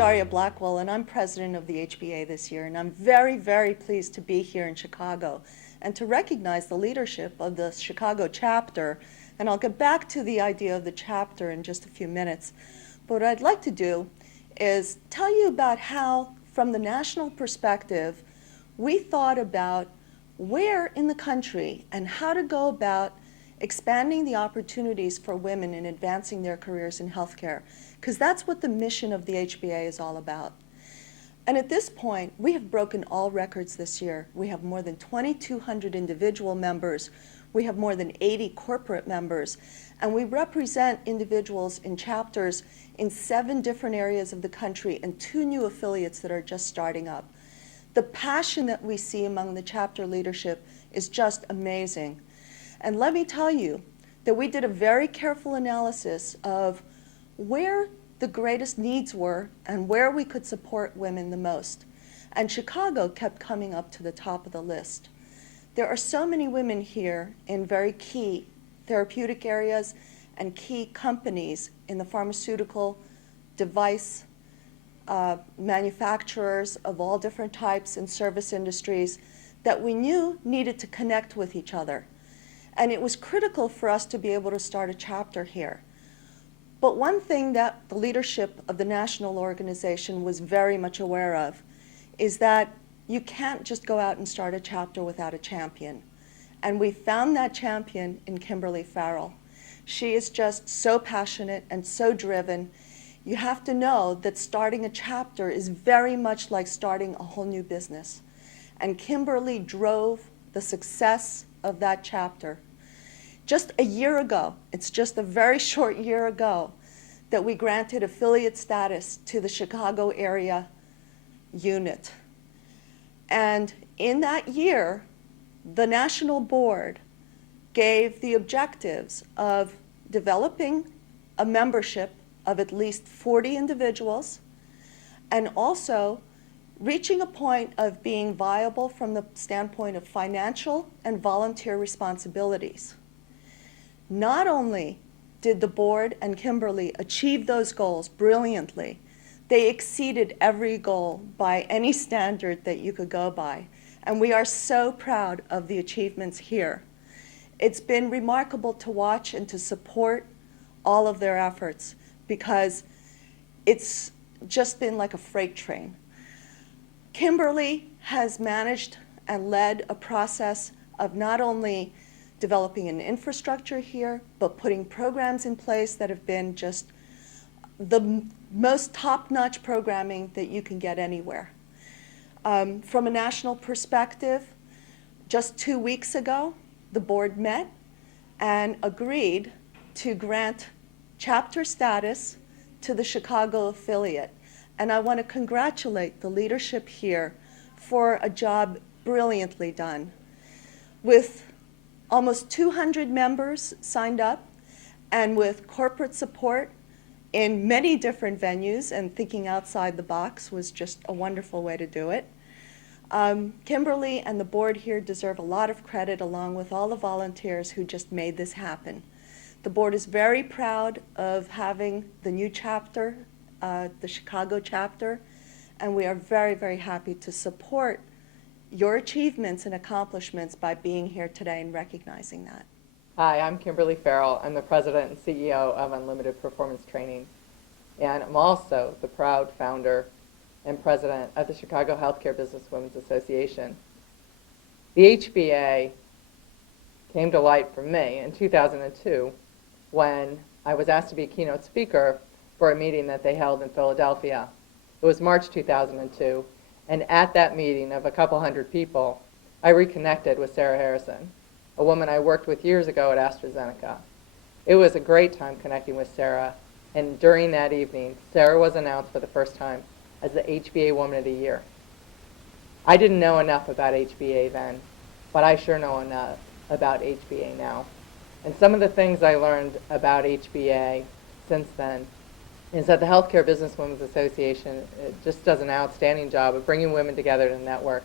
Daria Blackwell, and I'm president of the HBA this year, and I'm very, very pleased to be here in Chicago and to recognize the leadership of the Chicago chapter. And I'll get back to the idea of the chapter in just a few minutes. But what I'd like to do is tell you about how, from the national perspective, we thought about where in the country and how to go about expanding the opportunities for women in advancing their careers in healthcare, because that's what the mission of the HBA is all about. And at this point, we have broken all records this year. We have more than 2,200 individual members. We have more than 80 corporate members. And we represent individuals in chapters in 7 different areas of the country and 2 new affiliates that are just starting up. The passion that we see among the chapter leadership is just amazing. And let me tell you that we did a very careful analysis of where the greatest needs were and where we could support women the most. And Chicago kept coming up to the top of the list. There are so many women here in very key therapeutic areas and key companies in the pharmaceutical device manufacturers of all different types and service industries that we knew needed to connect with each other. And it was critical for us to be able to start a chapter here. But one thing that the leadership of the national organization was very much aware of is that you can't just go out and start a chapter without a champion. And we found that champion in Kimberly Farrell. She is just so passionate and so driven. You have to know that starting a chapter is very much like starting a whole new business. And Kimberly drove the success of that chapter. Just a year ago, it's just a very short year ago, that we granted affiliate status to the Chicago area unit. And in that year, the national board gave the objectives of developing a membership of at least 40 individuals and also reaching a point of being viable from the standpoint of financial and volunteer responsibilities. Not only did the board and Kimberly achieve those goals brilliantly, they exceeded every goal by any standard that you could go by. And we are so proud of the achievements here. It's been remarkable to watch and to support all of their efforts because it's just been like a freight train. Kimberly has managed and led a process of not only developing an infrastructure here, but putting programs in place that have been just the most top-notch programming that you can get anywhere. From a national perspective, just 2 weeks ago, the board met and agreed to grant chapter status to the Chicago affiliate. And I want to congratulate the leadership here for a job brilliantly done. With almost 200 members signed up and with corporate support in many different venues, and thinking outside the box was just a wonderful way to do it. Kimberly and the board here deserve a lot of credit along with all the volunteers who just made this happen. The board is very proud of having the new chapter, the Chicago chapter, and we are very, very happy to support your achievements and accomplishments by being here today and recognizing that. Hi, I'm Kimberly Farrell. I'm the president and CEO of Unlimited Performance Training, and I'm also the proud founder and president of the Chicago Healthcare Businesswomen's Association. The HBA came to light for me in 2002 when I was asked to be a keynote speaker for a meeting that they held in Philadelphia. It was March 2002, and at that meeting of a couple hundred people, I reconnected with Sarah Harrison, a woman I worked with years ago at AstraZeneca. It was a great time connecting with Sarah, and during that evening, Sarah was announced for the first time as the HBA Woman of the Year. I didn't know enough about HBA then, but I sure know enough about HBA now. And some of the things I learned about HBA since then is that the Healthcare Businesswomen's Association just does an outstanding job of bringing women together to network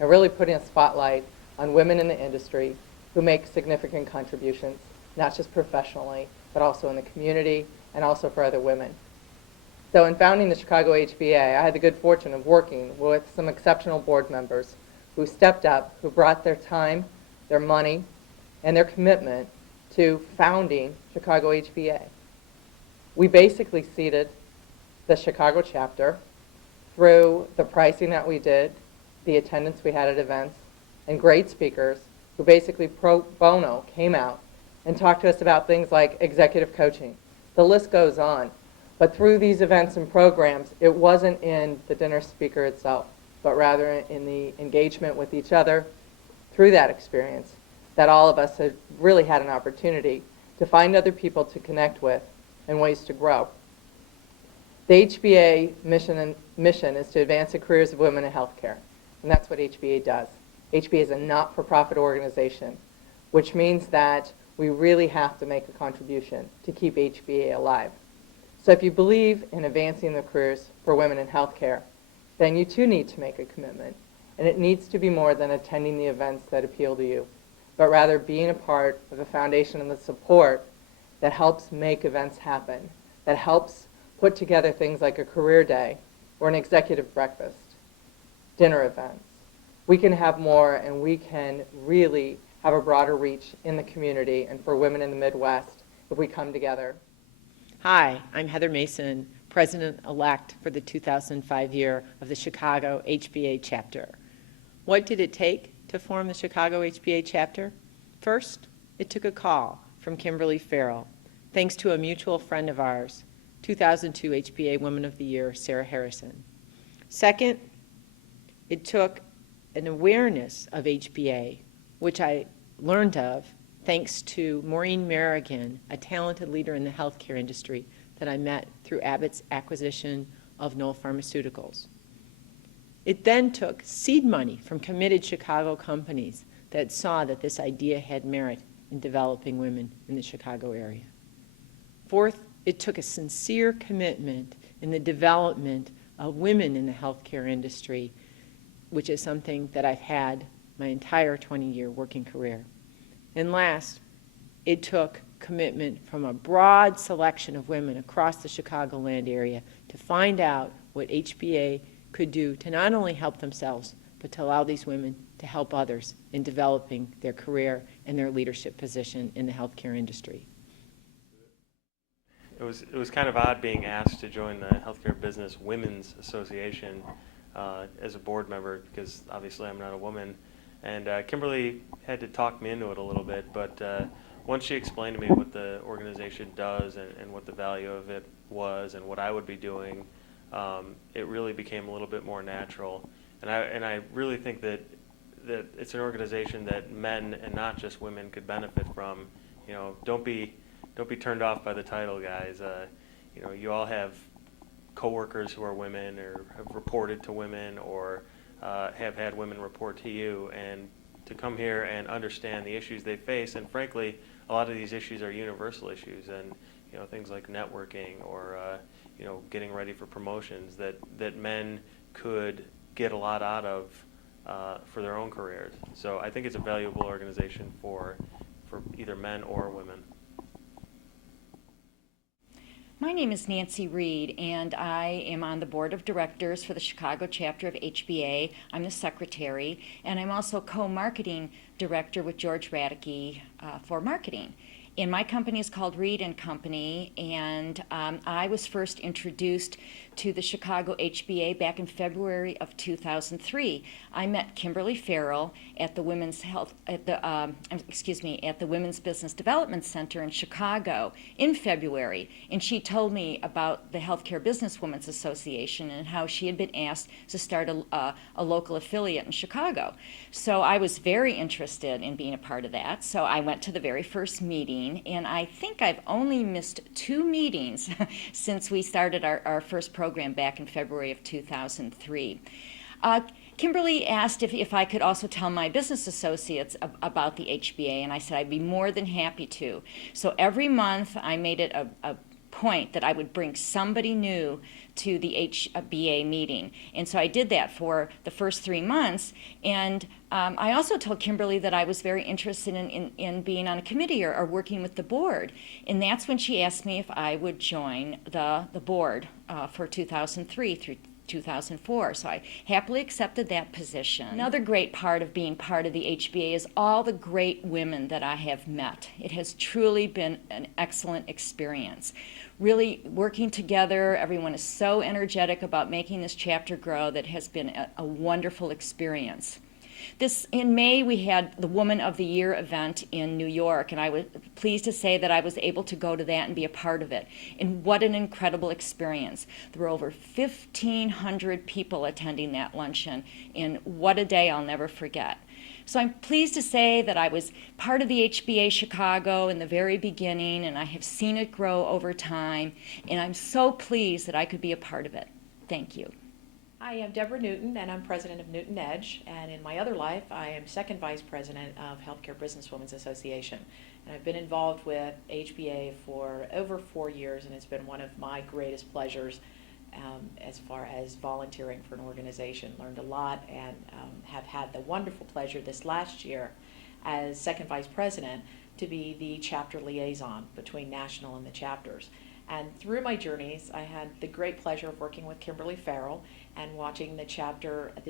and really putting a spotlight on women in the industry who make significant contributions, not just professionally, but also in the community and also for other women. So in founding the Chicago HBA, I had the good fortune of working with some exceptional board members who stepped up, who brought their time, their money, and their commitment to founding Chicago HBA. We basically seeded the Chicago chapter through the pricing that we did, the attendance we had at events, and great speakers who basically pro bono came out and talked to us about things like executive coaching. The list goes on. But through these events and programs, it wasn't in the dinner speaker itself, but rather in the engagement with each other through that experience that all of us had really had an opportunity to find other people to connect with and ways to grow. The HBA mission is to advance the careers of women in healthcare, and that's what HBA does. HBA is a not-for-profit organization, which means that we really have to make a contribution to keep HBA alive. So if you believe in advancing the careers for women in healthcare, then you too need to make a commitment. And it needs to be more than attending the events that appeal to you, but rather being a part of the foundation and the support that helps make events happen, that helps put together things like a career day or an executive breakfast, dinner events. We can have more, and we can really have a broader reach in the community and for women in the Midwest if we come together. Hi, I'm Heather Mason, President-elect for the 2005 year of the Chicago HBA chapter. What did it take to form the Chicago HBA chapter? First, it took a call from Kimberly Farrell, thanks to a mutual friend of ours, 2002 HBA Woman of the Year, Sarah Harrison. Second, it took an awareness of HBA, which I learned of thanks to Maureen Merrigan, a talented leader in the healthcare industry that I met through Abbott's acquisition of Knoll Pharmaceuticals. It then took seed money from committed Chicago companies that saw that this idea had merit in developing women in the Chicago area. Fourth, it took a sincere commitment in the development of women in the healthcare industry, which is something that I've had my entire 20-year working career. And last, it took commitment from a broad selection of women across the Chicagoland area to find out what HBA could do to not only help themselves, but to allow these women to help others in developing their career and their leadership position in the healthcare industry. It was kind of odd being asked to join the Healthcare Business Women's Association as a board member, because obviously I'm not a woman. And Kimberly had to talk me into it a little bit, but once she explained to me what the organization does and what the value of it was and what I would be doing, it really became a little bit more natural. And I really think that it's an organization that men and not just women could benefit from. You know, don't be turned off by the title, guys. You know, you all have coworkers who are women or have reported to women or have had women report to you, and to come here and understand the issues they face. And frankly, a lot of these issues are universal issues, and you know, things like networking or you know, getting ready for promotions that men could get a lot out of for their own careers. So I think it's a valuable organization for either men or women. My name is Nancy Reed, and I am on the board of directors for the Chicago chapter of HBA. I'm the secretary, and I'm also co-marketing director with George Radke for marketing. And my company is called Reed & Company, and I was first introduced to the Chicago HBA back in February of 2003. I met Kimberly Farrell at the Women's Business Development Center in Chicago in February, and she told me about the Healthcare Businesswomen's Association and how she had been asked to start a local affiliate in Chicago. So I was very interested in being a part of that. So I went to the very first meeting, and I think I've only missed 2 meetings since we started our first program back in February of 2003. Kimberly asked if I could also tell my business associates about the HBA, and I said I'd be more than happy to. So every month I made it a point that I would bring somebody new to the HBA meeting. And so I did that for the first 3 months. And I also told Kimberly that I was very interested in being on a committee or working with the board. And that's when she asked me if I would join the board for 2003 through 2004. So I happily accepted that position. Another great part of being part of the HBA is all the great women that I have met. It has truly been an excellent experience. Really working together, everyone is so energetic about making this chapter grow. That has been a wonderful experience. In May, we had the Woman of the Year event in New York, and I was pleased to say that I was able to go to that and be a part of it. And what an incredible experience. There were over 1,500 people attending that luncheon, and what a day I'll never forget. So I'm pleased to say that I was part of the HBA Chicago in the very beginning, and I have seen it grow over time, and I'm so pleased that I could be a part of it. Thank you. Hi, I'm Deborah Newton, and I'm president of Newton Edge. And in my other life, I am second vice president of Healthcare Businesswomen's Association. And I've been involved with HBA for over 4 years, and it's been one of my greatest pleasures as far as volunteering for an organization. Learned a lot, and have had the wonderful pleasure this last year as second vice president to be the chapter liaison between national and the chapters. And through my journeys, I had the great pleasure of working with Kimberly Farrell and watching the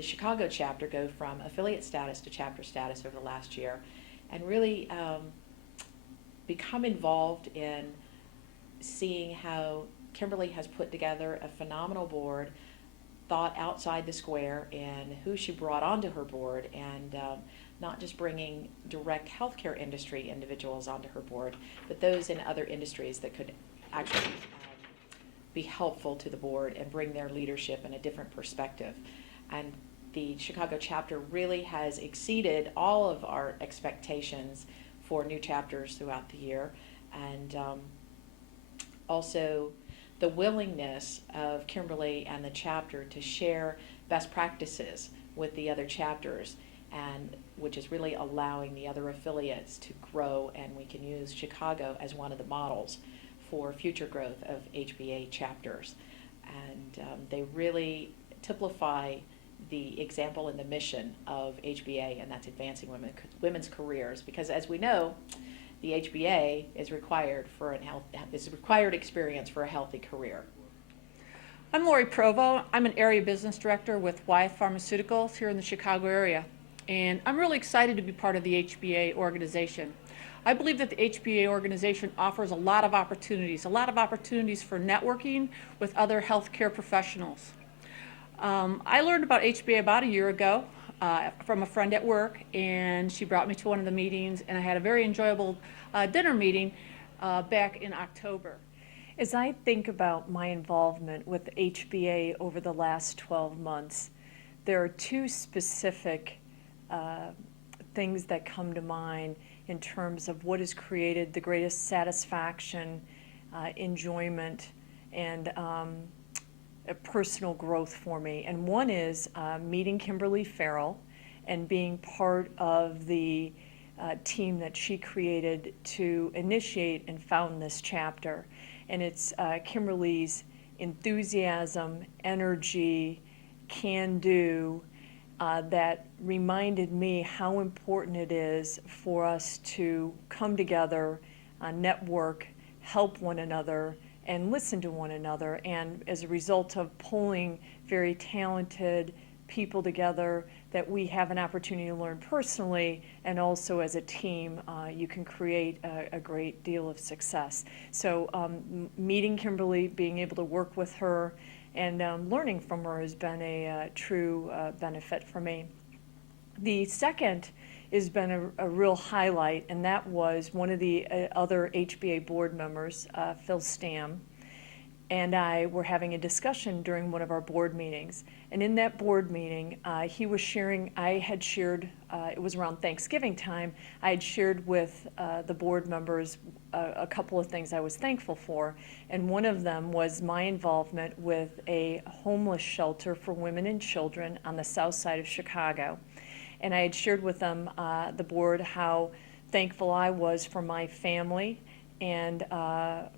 Chicago chapter go from affiliate status to chapter status over the last year, and really become involved in seeing how Kimberly has put together a phenomenal board, thought outside the square in who she brought onto her board, and not just bringing direct healthcare industry individuals onto her board, but those in other industries that could actually be helpful to the board and bring their leadership in a different perspective. And the Chicago chapter really has exceeded all of our expectations for new chapters throughout the year. And also the willingness of Kimberly and the chapter to share best practices with the other chapters, and which is really allowing the other affiliates to grow, and we can use Chicago as one of the models for future growth of HBA chapters. And they really typify the example and the mission of HBA, and that's advancing women's careers. Because as we know, the HBA is required experience for a healthy career. I'm Lori Provo. I'm an area business director with Wyeth Pharmaceuticals here in the Chicago area. And I'm really excited to be part of the HBA organization. I believe that the HBA organization offers a lot of opportunities for networking with other healthcare professionals. I learned about HBA about a year ago from a friend at work, and she brought me to one of the meetings, and I had a very enjoyable dinner meeting back in October. As I think about my involvement with HBA over the last 12 months, there are two specific things that come to mind in terms of what has created the greatest satisfaction, enjoyment, and personal growth for me. And one is meeting Kimberly Farrell and being part of the team that she created to initiate and found this chapter. And it's Kimberly's enthusiasm, energy, can-do, that reminded me how important it is for us to come together, network, help one another, and listen to one another. And as a result of pulling very talented people together, that we have an opportunity to learn personally, and also as a team, you can create a great deal of success. So meeting Kimberly, being able to work with her, and learning from her has been a true benefit for me. The second has been a real highlight, and that was one of the other HBA board members, Phil Stamm, and I were having a discussion during one of our board meetings. And in that board meeting, he was sharing, I had shared, it was around Thanksgiving time, I had shared with the board members a couple of things I was thankful for. And one of them was my involvement with a homeless shelter for women and children on the south side of Chicago. And I had shared with them, the board, how thankful I was for my family and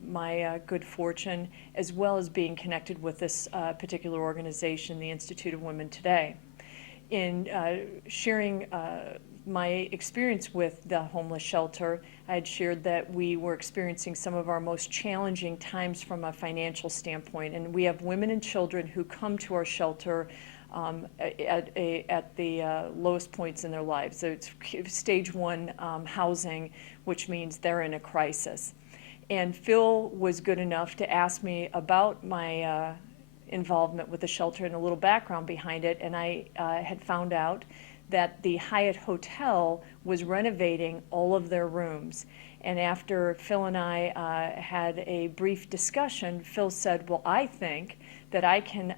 my good fortune, as well as being connected with this particular organization, the Institute of Women Today. In sharing my experience with the homeless shelter, I had shared that we were experiencing some of our most challenging times from a financial standpoint, and we have women and children who come to our shelter at the lowest points in their lives. So it's stage 1 housing, which means they're in a crisis. And Phil was good enough to ask me about my involvement with the shelter and a little background behind it, and I had found out that the Hyatt Hotel was renovating all of their rooms. And after Phil and I had a brief discussion, Phil said, well, I think that I can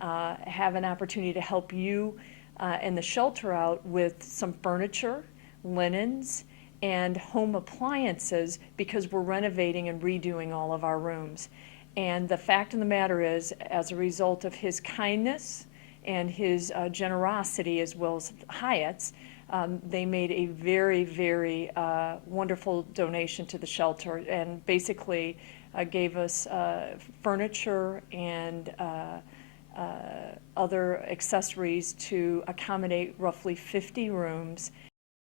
have an opportunity to help you and the shelter out with some furniture, linens, and home appliances because we're renovating and redoing all of our rooms. And the fact of the matter is, as a result of his kindness and his generosity, as well as Hyatt's, they made a very, very wonderful donation to the shelter and basically gave us furniture and other accessories to accommodate roughly 50 rooms